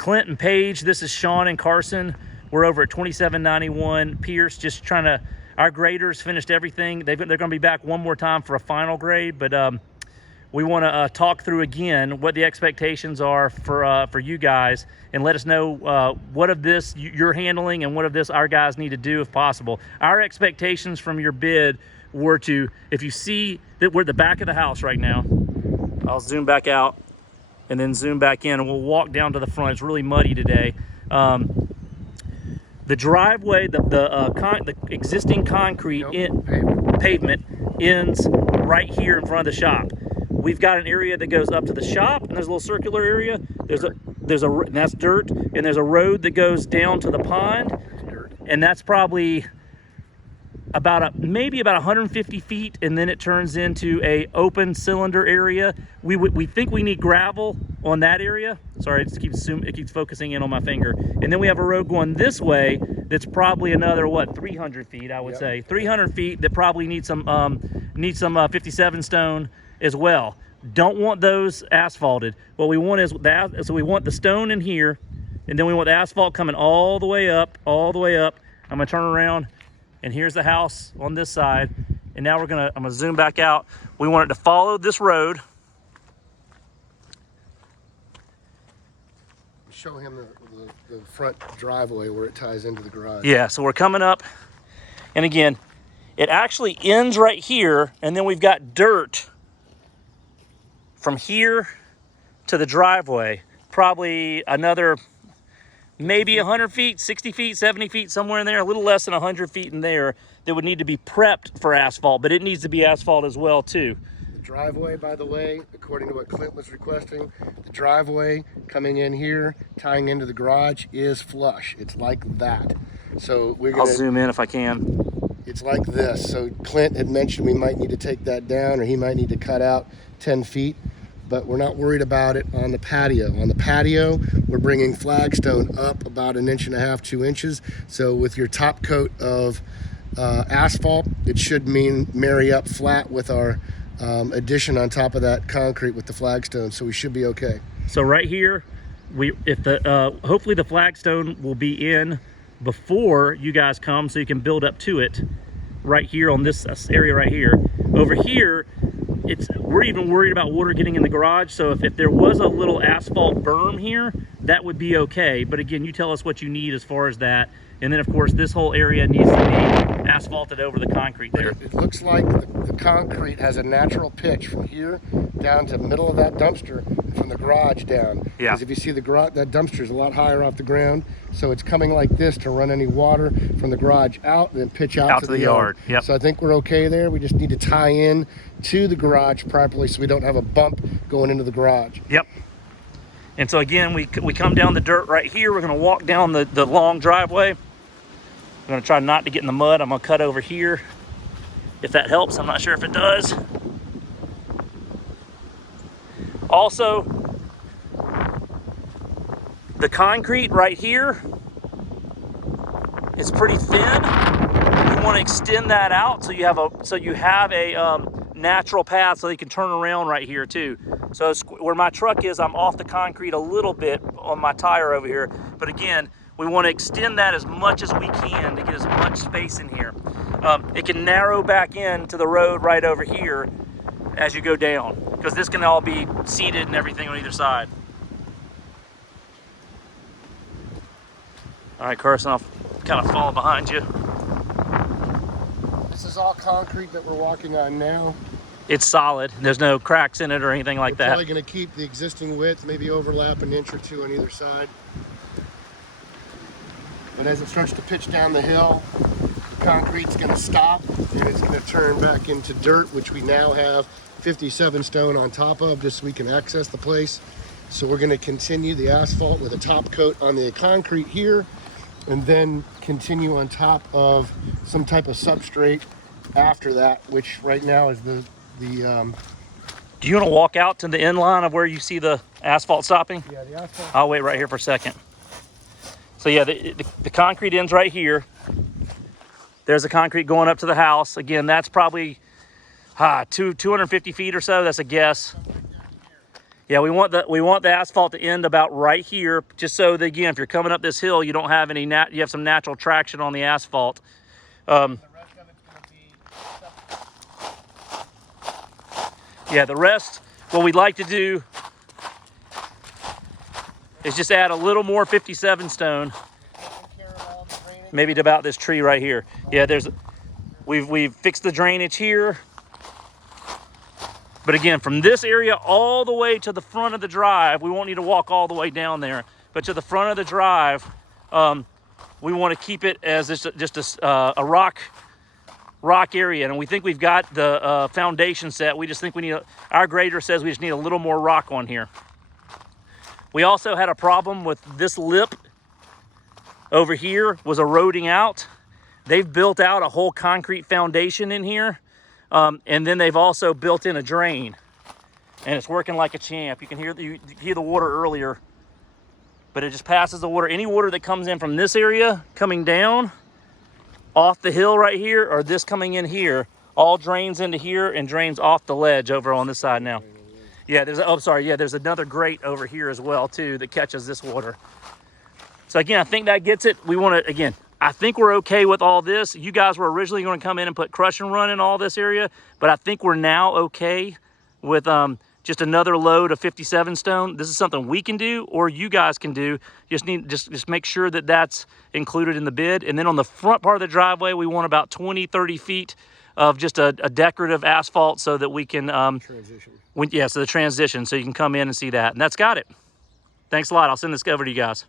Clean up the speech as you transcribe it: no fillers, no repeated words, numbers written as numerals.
Clint and Paige, this is Sean and Carson. We're over at 2791 Pierce, just trying to, our graders finished everything. They're going to be back one more time for a final grade, but we want to talk through again what the expectations are for you guys, and let us know what of this you're handling and what of this our guys need to do if possible. Our expectations from your bid were to, if you see that we're at the back of the house right now, I'll zoom back out and then zoom back in, and we'll walk down to the front. It's really muddy today. The driveway, the existing concrete pavement ends right here in front of the shop. We've got an area that goes up to the shop, and there's a little circular area. And that's dirt, and there's a road that goes down to the pond, and that's probably maybe about 150 feet, and then it turns into a open cylinder area. We think we need gravel on that area. Sorry, it keeps focusing in on my finger. And then we have a road going this way that's probably another 300 feet, I would say 300 feet, that probably needs some 57 stone as well. Don't want those asphalted. What we want is so we want the stone in here, and then we want the asphalt coming all the way up. I'm gonna turn around, and here's the house on this side. And now I'm gonna zoom back out. We want it to follow this road. Show him the front driveway where it ties into the garage. Yeah, so we're coming up, and again, it actually ends right here, and then we've got dirt from here to the driveway, probably another maybe 100 feet, 60 feet, 70 feet, somewhere in there, a little less than 100 feet in there, that would need to be prepped for asphalt, but it needs to be asphalt as well too. The driveway, by the way, according to what Clint was requesting, the driveway coming in here, tying into the garage, is flush. It's like that. So I'll zoom in if I can. It's like this. So Clint had mentioned we might need to take that down, or he might need to cut out 10 feet. But we're not worried about it on the patio. On the patio, we're bringing flagstone up about 1.5 inches, 2 inches. So with your top coat of asphalt, it should marry up flat with our addition on top of that concrete with the flagstone. So we should be okay. So right here, hopefully the flagstone will be in before you guys come, so you can build up to it right here on this area right here. Over here, we're even worried about water getting in the garage, so if there was a little asphalt berm here, that would be okay. But again, you tell us what you need as far as that. And then of course this whole area needs to be asphalted over the concrete there. It looks like the concrete has a natural pitch from here down to the middle of that dumpster, and from the garage down. Yeah. Because if you see that dumpster is a lot higher off the ground, so it's coming like this to run any water from the garage out and then pitch out to the yard. Yep. So I think we're okay there. We just need to tie in to the garage properly so we don't have a bump going into the garage. Yep. And so again, we come down the dirt right here. We're going to walk down the long driveway. I'm going to try not to get in the mud. I'm going to cut over here, if that helps. I'm not sure if it does. Also, the concrete right here is pretty thin. We want to extend that out so you have a natural path so you can turn around right here too. So where my truck is, I'm off the concrete a little bit on my tire over here. But again, we want to extend that as much as we can to get as much space in here. It can narrow back into the road right over here as you go down, because this can all be seated and everything on either side. All right, Carson, I'll kind of follow behind you. This is all concrete that we're walking on now. It's solid. There's no cracks in it or anything like that. We're probably going to keep the existing width, maybe overlap 1 inch or 2 on either side. But as it starts to pitch down the hill, the concrete's going to stop and it's going to turn back into dirt, which we now have 57 stone on top of, just so we can access the place. So we're going to continue the asphalt with a top coat on the concrete here, and then continue on top of some type of substrate after that, which right now is the Do you want to walk out to the end line of where you see the asphalt stopping? Yeah, the asphalt. I'll wait right here for a second. So yeah, the concrete ends right here. There's the concrete going up to the house. Again, that's probably 250 feet or so. That's a guess. Yeah, we want the asphalt to end about right here, just so that, again, if you're coming up this hill, you don't have any you have some natural traction on the asphalt. Yeah, the rest, what we'd like to do is just add a little more 57 stone, maybe to about this tree right here. Yeah, we've fixed the drainage here. But again, from this area all the way to the front of the drive, we won't need to walk all the way down there, but to the front of the drive, we want to keep it as just a rock area. And we think we've got the foundation set. We just think our grader says we just need a little more rock on here. We also had a problem with this lip over here was eroding out. They've built out a whole concrete foundation in here. And then they've also built in a drain, and it's working like a champ. You can hear the water earlier, but it just passes the water. Any water that comes in from this area coming down off the hill right here, or this coming in here, all drains into here and drains off the ledge over on this side now. Yeah, there's another grate over here as well too that catches this water. So again, I think that gets it. We want to, again, I think we're okay with all this. You guys were originally going to come in and put crush and run in all this area, but I think we're now okay with just another load of 57 stone. This is something we can do, or you guys can do. Just make sure that that's included in the bid. And then on the front part of the driveway, we want about 20, 30 feet of just a decorative asphalt so that we can Transition. so the transition, so you can come in and see that. And that's got it. Thanks a lot. I'll send this over to you guys.